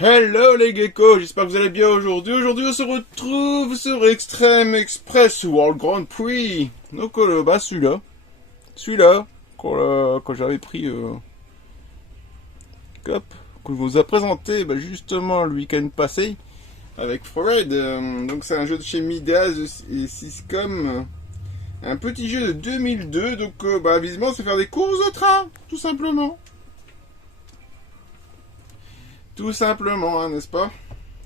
Hello les geckos, j'espère que vous allez bien aujourd'hui. Aujourd'hui on se retrouve sur Extreme Express World Grand Prix. Donc celui-là, quand j'avais pris, hop, que je vous a présenté justement le week-end passé avec Fred. Donc c'est un jeu de chez Midas et Syscom. Un petit jeu de 2002, donc visiblement c'est faire des courses de train, tout simplement. Tout simplement, hein, n'est-ce pas?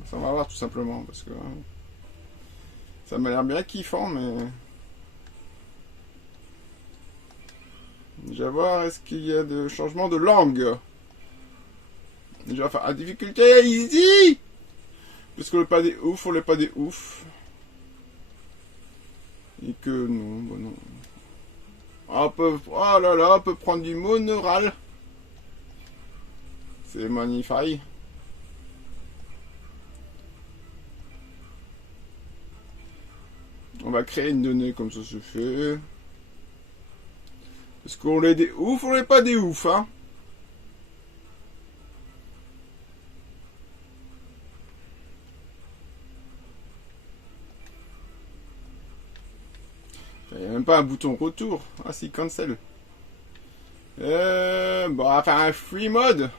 Ça va voir tout simplement, parce que ça m'a l'air bien kiffant, mais... Déjà voir, est-ce qu'il y a des changements de langue? Déjà, enfin, à difficulté easy! Parce qu'on n'est pas des ouf, on n'est pas des ouf. Et que non, bah non. Oh là là, on peut prendre du monoral. C'est magnifique. On va créer une donnée comme ça se fait. Est-ce qu'on est des ouf ou on n'est pas des ouf, hein? Il n'y a même pas un bouton retour. Ah si, cancel. Bon, on va faire un free mode.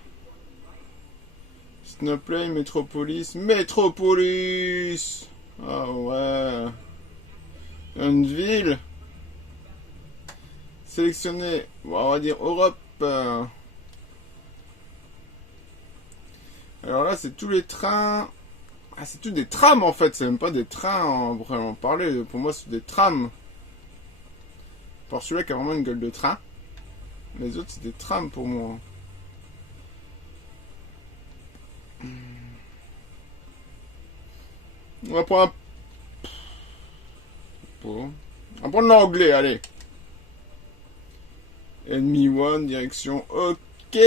Snowplay, Metropolis. Metropolis! Ah ouais. Une ville. Sélectionner. Bon, on va dire Europe. Alors là, c'est tous les trains. Ah, c'est tous des trams en fait. C'est même pas des trains en vraiment parler. Pour moi, c'est des trams. Par celui-là qui a vraiment une gueule de train. Les autres, c'est des trams pour moi. On va prendre on va prendre l'anglais, allez. Enemy 1, direction. Ok.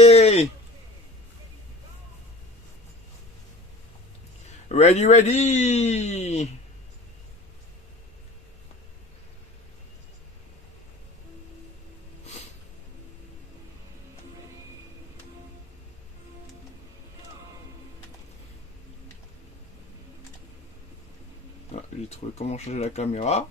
Ready. Ah, j'ai trouvé comment changer la caméra.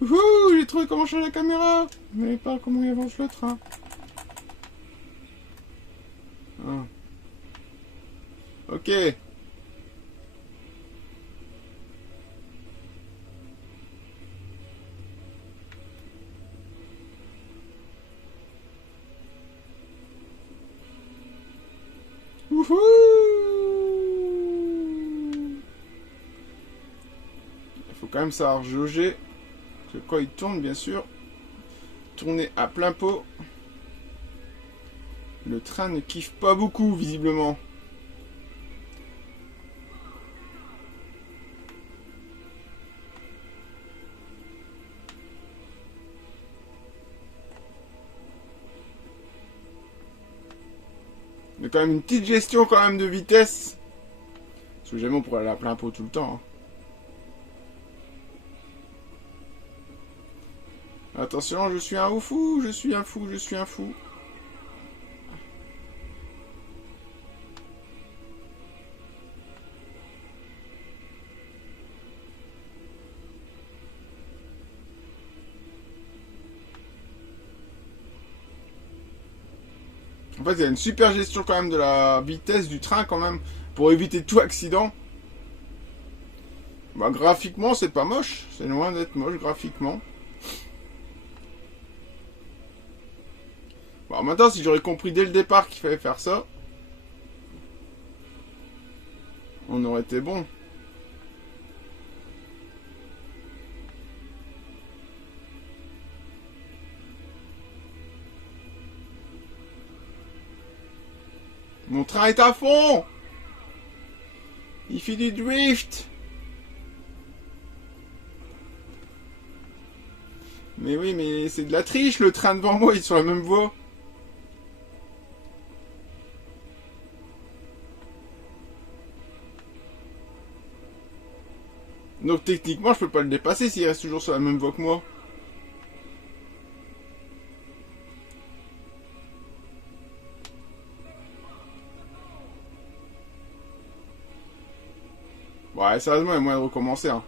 Ouh, j'ai trouvé comment changer la caméra. Mais pas comment il avance le train. Ah. Ok. Wouhou. Il faut quand même savoir jauger. Parce que quand il tourne, bien sûr, tourner à plein pot. Le train ne kiffe pas beaucoup, visiblement. Il y a quand même une petite gestion quand même de vitesse. Parce que jamais on pourrait aller à plein pot tout le temps. Hein. Attention, je suis un fou, je suis un fou, je suis un fou. En fait, il y a une super gestion quand même de la vitesse du train quand même, pour éviter tout accident. Bah, graphiquement, c'est pas moche. C'est loin d'être moche graphiquement. Bon, maintenant, si j'aurais compris dès le départ qu'il fallait faire ça, on aurait été bon. Mon train est à fond. Il fait du drift. Mais oui, mais c'est de la triche, le train devant moi, il est sur la même voie. Donc techniquement, je peux pas le dépasser s'il reste toujours sur la même voie que moi. Ouais, sérieusement, il y a moyen de recommencer. Hein.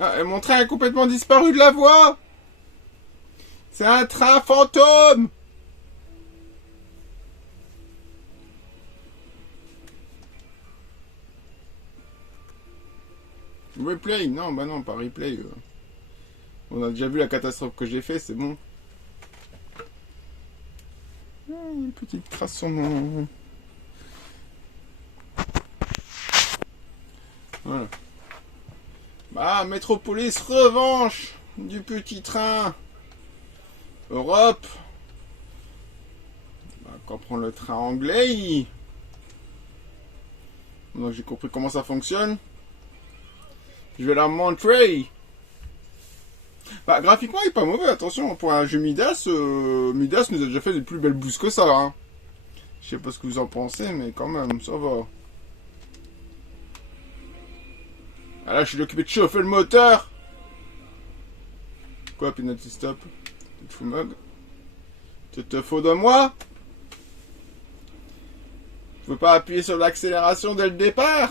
Ah, et mon train a complètement disparu de la voie. C'est un train fantôme. Replay? Non, bah non, pas replay. On a déjà vu la catastrophe que j'ai fait, c'est bon. Une petite trace sur mon... Voilà. Bah, Métropolis, revanche du petit train. Europe. Bah, quand on prend le train anglais. Donc j'ai compris comment ça fonctionne. Je vais la montrer. Bah, graphiquement, il est pas mauvais, attention. Pour un jeu Midas, Midas nous a déjà fait des plus belles boosts que ça. Hein. Je sais pas ce que vous en pensez, mais quand même, ça va. Ah là, je suis occupé de chauffer le moteur. Quoi, penalty stop? Tu te fous mug? Tu te fous de moi? Je peux pas appuyer sur l'accélération dès le départ?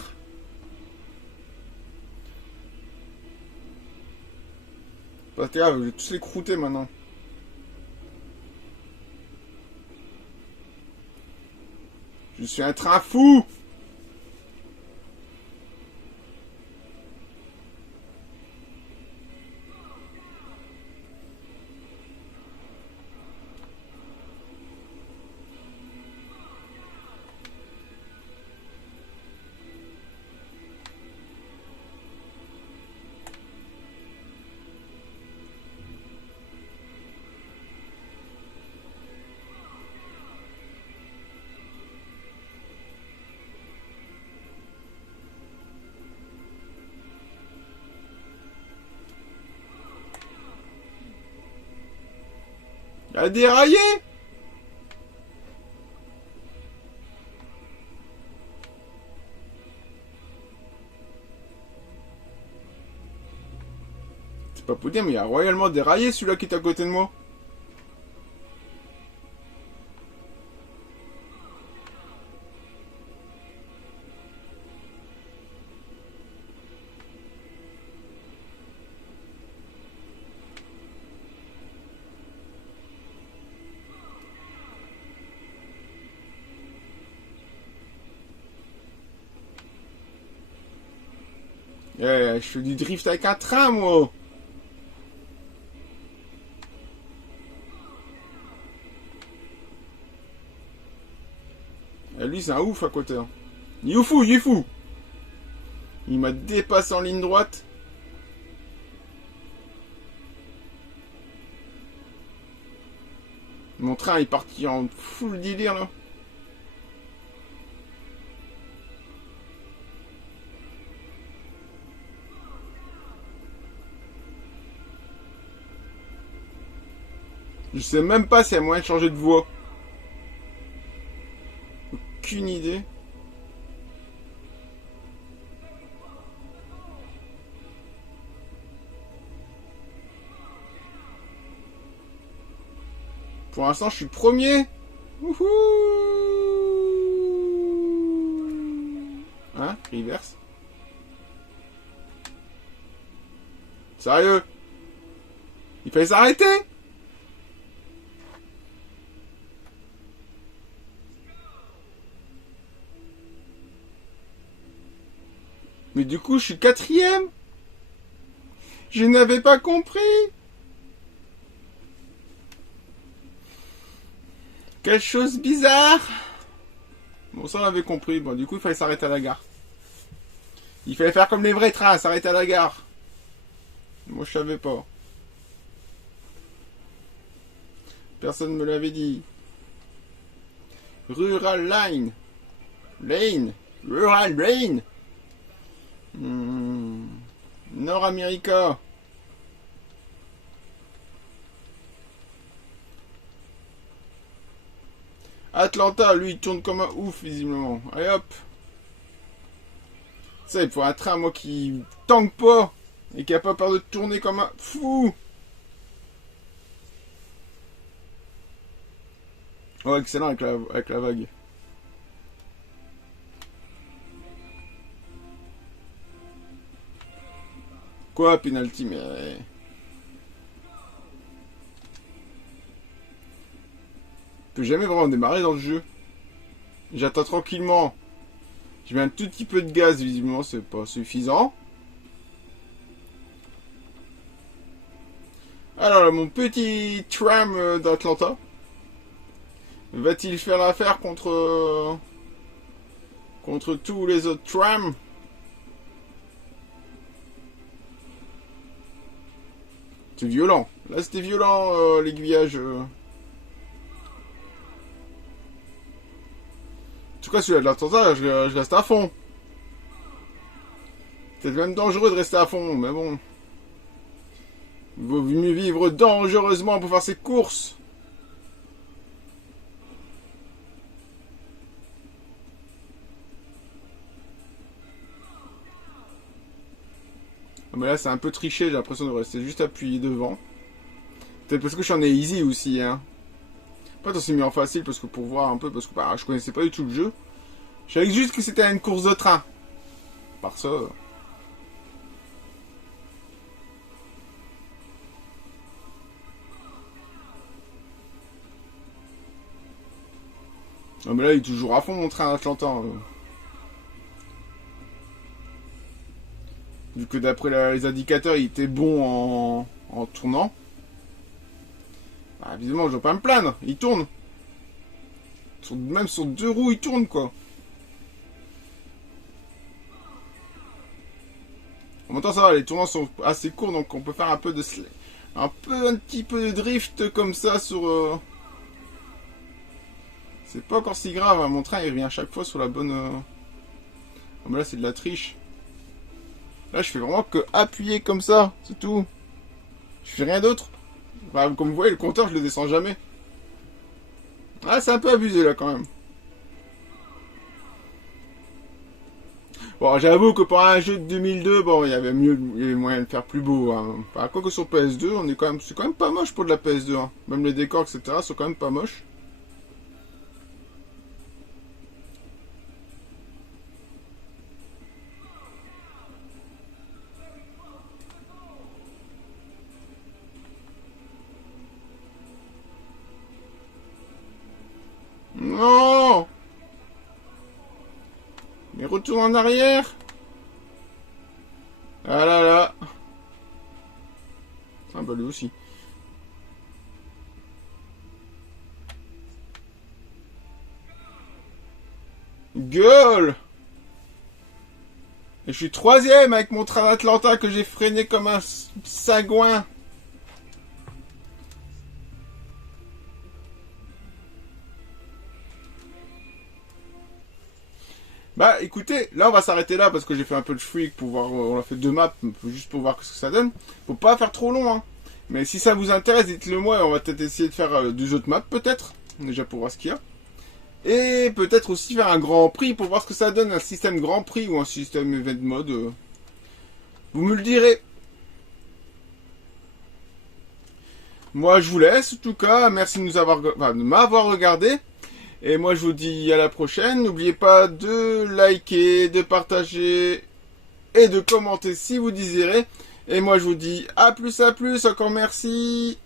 Pas grave, je vais tous les croûter maintenant. Je suis un train fou! Il a déraillé! C'est pas pour dire, mais il a royalement déraillé celui-là qui est à côté de moi. Je fais du drift avec un train, moi. Et lui, c'est un ouf à côté. Hein. Il est fou, il est fou. Il m'a dépassé en ligne droite. Mon train est parti en full délire, là. Je sais même pas s'il y a moyen de changer de voie. Aucune idée. Pour l'instant, je suis premier. Wouhou! Hein? Reverse? Sérieux? Il fallait s'arrêter? Mais du coup, je suis quatrième. Je n'avais pas compris. Quelle chose bizarre. Bon, ça on avait compris. Bon, du coup, il fallait s'arrêter à la gare. Il fallait faire comme les vrais trains, s'arrêter à la gare. Moi, je savais pas. Personne ne me l'avait dit. Rural Line. Lane. Rural Lane. Nord America. Atlanta, lui, il tourne comme un ouf, visiblement. Allez hop. Ça, il faut un train, moi, qui tanque pas et qui a pas peur de tourner comme un fou. Oh, excellent avec la vague. Quoi, penalty, mais... Je peux jamais vraiment démarrer dans le jeu. J'attends tranquillement. Je mets un tout petit peu de gaz, visiblement, c'est pas suffisant. Alors, là, mon petit tram d'Atlanta. Va-t-il faire l'affaire contre tous les autres trams? C'est violent. Là, c'était violent, l'aiguillage. En tout cas, celui-là de l'Atlanta, je reste à fond. C'est même dangereux de rester à fond, mais bon. Il vaut mieux vivre dangereusement pour faire ses courses. Mais là, c'est un peu triché, j'ai l'impression de rester juste appuyé devant. Peut-être parce que j'en ai easy aussi, hein. Pas on s'est mis en facile parce que pour voir un peu, parce que bah, je connaissais pas du tout le jeu. Je savais juste que c'était une course de train. Par ça. Non mais là, il est toujours à fond mon train d'Atlanta. Vu que d'après les indicateurs, il était bon en tournant. Bah, évidemment, je vais pas me plaindre. Il tourne. Même sur 2 roues, il tourne, quoi. En même temps, ça va, les tournants sont assez courts, donc on peut faire un peu de... un petit peu de drift comme ça sur... C'est pas encore si grave, hein. Mon train, il revient à chaque fois sur la bonne... Oh, mais là, c'est de la triche. Là, je fais vraiment que appuyer comme ça, c'est tout. Je fais rien d'autre. Enfin, comme vous voyez, le compteur, je le descends jamais. Ah, c'est un peu abusé, là, quand même. Bon, j'avoue que pour un jeu de 2002, bon, il y avait moyen de faire plus beau. Hein. Enfin, quoi que sur PS2, c'est quand même pas moche pour de la PS2. Hein. Même les décors, etc., sont quand même pas moches. Non! Mais retourne en arrière! Ah là là! Ah bah lui aussi. Gueule! Et je suis 3ème avec mon train d'Atlanta que j'ai freiné comme un sagouin. Bah écoutez, là on va s'arrêter là parce que j'ai fait un peu de freak pour voir, on a fait 2 maps juste pour voir ce que ça donne. Faut pas faire trop long hein. Mais si ça vous intéresse, dites-le moi et on va peut-être essayer de faire 2 autres maps peut-être. Déjà pour voir ce qu'il y a. Et peut-être aussi faire un grand prix pour voir ce que ça donne, un système grand prix ou un système event mode. Vous me le direz. Moi je vous laisse en tout cas, merci de m'avoir regardé. Et moi je vous dis à la prochaine. N'oubliez pas de liker, de partager et de commenter si vous désirez. Et moi je vous dis à plus, encore merci.